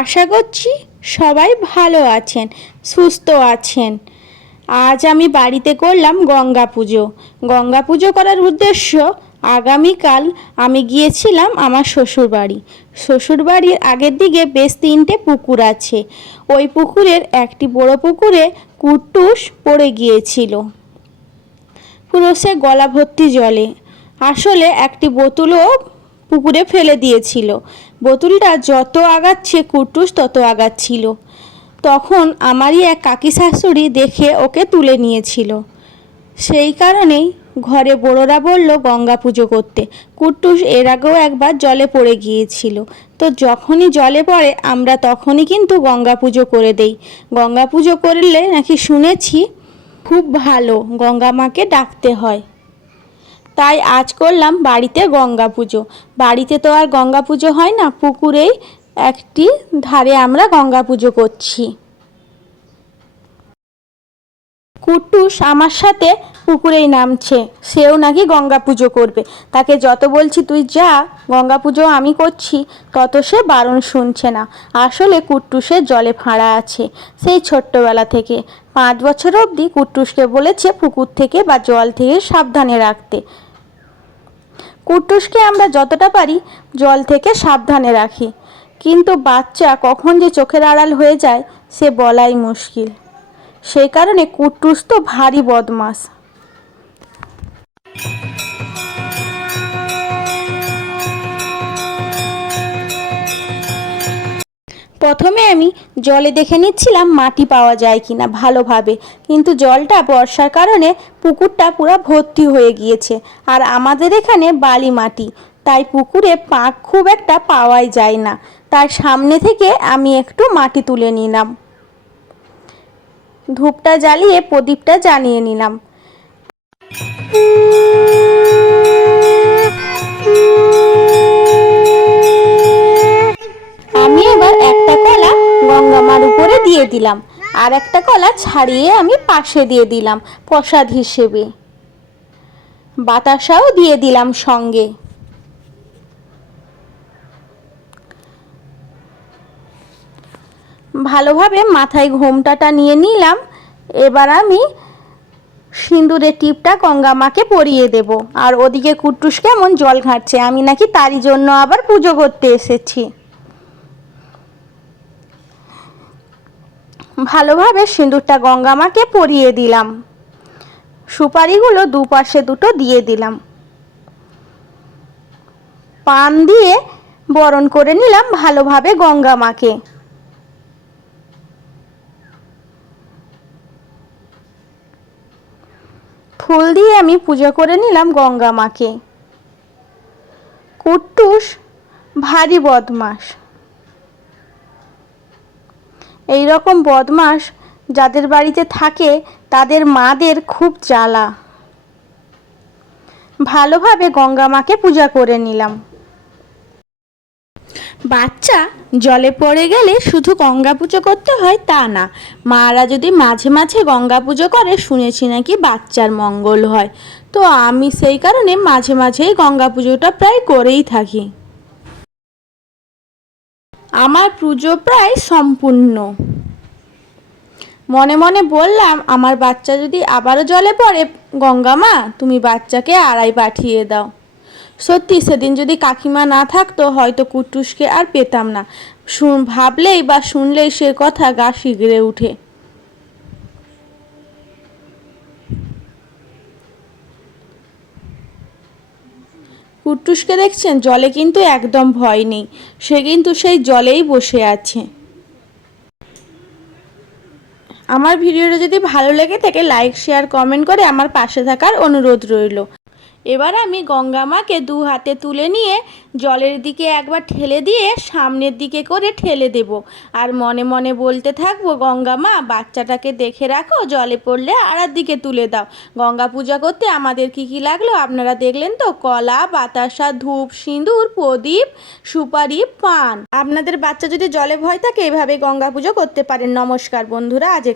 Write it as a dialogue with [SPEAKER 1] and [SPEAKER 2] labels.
[SPEAKER 1] আশা করছি সবাই ভালো আছেন, সুস্থ আছেন। আজ আমি বাড়িতে করলাম গঙ্গা পুজো। গঙ্গা পুজো করার উদ্দেশ্য আগামীকাল আমি গিয়েছিলাম আমার শ্বশুর বাড়ি শ্বশুর বাড়ির আগের দিকে বেশ তিনটে পুকুর আছে। ওই পুকুরের একটি বড় পুকুরে কুটুস পড়ে গিয়েছিল। পুরো সে গলা ভর্তি জলে। আসলে একটি বোতলও পুকুরে ফেলে দিয়েছিল। বোতলটা যত আগাচ্ছে কুটুস তত আগাচ্ছিল তখন আমারই এক কাকি শাশুড়ি দেখে ওকে তুলে নিয়েছিল। সেই কারণেই ঘরে বড়রা বলল, গঙ্গা পুজো করতে। কুট্টুস এর আগেও একবার জলে পড়ে গিয়েছিল। তো যখনই জলে পড়ে, আমরা তখনই কিন্তু গঙ্গা পুজো করে দেই। গঙ্গা পুজো করলে নাকি শুনেছি, খুব ভালো গঙ্গা মাকে ডাকতে হয়। তাই আজ করলাম বাড়িতে গঙ্গা পুজো। বাড়িতে তো আর গঙ্গা পুজো হয় না, পুকুরেই একটি ধারে আমরা গঙ্গা পুজো করছি। কুট্টুস আমার সাথে পুকুরেই নামছে, সেও নাকি গঙ্গা পুজো করবে। তাকে যত বলছি তুই যা, গঙ্গা পুজো আমি করছি, তত সে বারণ শুনছে না। আসলে কুট্টুসের জলে ফাঁড়া আছে, সেই ছোট্টবেলা থেকে। পাঁচ বছর অবধি কুট্টুসকে বলেছে পুকুর থেকে বা জল থেকে সাবধানে রাখতে। কুট্টুসকে আমরা যতটা পারি জল থেকে সাবধানে রাখি। কিন্তু বাচ্চা কখন যে চোখের আড়াল হয়ে যায়, সে বলাই মুশকিল। সেই কারণে কুট্টুস তো ভারী বদমাস। প্রথমে আমি জলে দেখে নিচ্ছিলাম মাটি পাওয়া যায় কিনা ভালোভাবে। কিন্তু জলটা বর্ষার কারণে পুকুরটা পুরো ভর্তি হয়ে গিয়েছে আর আমাদের এখানে বালি মাটি। তাই পুকুরে পাঁক খুব একটা পাওয়াই যায় না। তার সামনে থেকে আমি একটু মাটি তুলে নিলাম। ধূপটা জ্বালিয়ে প্রদীপটা জ্বালিয়ে নিলাম। গঙ্গামার উপরে দিয়ে দিলাম। আর একটা কলা ছাড়িয়ে আমি পাশে দিয়ে দিলাম প্রসাদ হিসেবে। বাতাসাও দিয়ে দিলাম সঙ্গে। ভালোভাবে মাথায় ঘোমটাটা নিয়ে নিলাম। এবার আমি সিঁদুরের টিপটা গঙ্গা মাকে পরিয়ে দেব। আর ওদিকে কুট্টুস কেমন জল ঘাটছে, আমি নাকি তারই জন্য আবার পুজো করতে এসেছি। ভালোভাবে সিঁদুরটা গঙ্গা মাকে পরিয়ে দিলাম। সুপারিগুলো দুপাশে দুটো দিয়ে দিলাম। পান দিয়ে বরণ করে নিলাম ভালোভাবে গঙ্গা মাকে ফুল দিয়ে আমি পুজো করে নিলাম গঙ্গা মাকে কুট্টুস, ভারী বদমাস এই রকম বদমাস যাদের বাড়িতে থাকে, তাদের মাদের খুব জ্বালা। ভালোভাবে গঙ্গা মাকে পূজা করে নিলাম। বাচ্চা, জলে পড়ে গেলে শুধু গঙ্গা পুজো করতে হয় তা না। মারা যদি মাঝে মাঝে গঙ্গা পুজো করে, শুনেছি নাকি বাচ্চার মঙ্গল হয়। তো আমি সেই কারণে মাঝে মাঝেই গঙ্গা পুজোটা প্রায় করেই থাকি। আমার পুজো প্রায় সম্পূর্ণ। মনে মনে বললাম, আমার বাচ্চা যদি আবারও জলে পড়ে, গঙ্গা মা, তুমি বাচ্চাকে আড়াই পাঠিয়ে দাও। সত্যি, সেদিন যদি কাকিমা না থাকতো, হয়তো কুটুসকে আর পেতাম না। শুন, ভাবলেই বা শুনলেই সে কথা গা শিগড়ে উঠে। কুট্টুসকে দেখছেন, জলে কিন্তু একদম ভয় নেই। সে কিন্তু সেই জলেই বসে আছে। আমার ভিডিওটা যদি ভালো লেগে থাকে লাইক শেয়ার কমেন্ট করে আমার পাশে থাকার অনুরোধ রইল। এবার আমি গঙ্গা মাকে দু হাতে তুলে নিয়ে জলের দিকে একবার ঠেলে দিয়ে সামনের দিকে করে ঠেলে দেব। আর মনে মনে বলতে থাকব, গঙ্গা মা, বাচ্চাটাকে দেখে রাখো, জলে পড়লে আড়ার দিকে তুলে দাও। গঙ্গা পূজা করতে আমাদের কি কি লাগল আপনারা দেখলেন তো? কলা, বাতাসা, ধূপ, সিঁদুর, প্রদীপ, সুপারি, পান। আপনাদের বাচ্চা যদি জলে ভয় থাকে, এভাবে গঙ্গা পুজো করতে পারেন। নমস্কার বন্ধুরা, আজ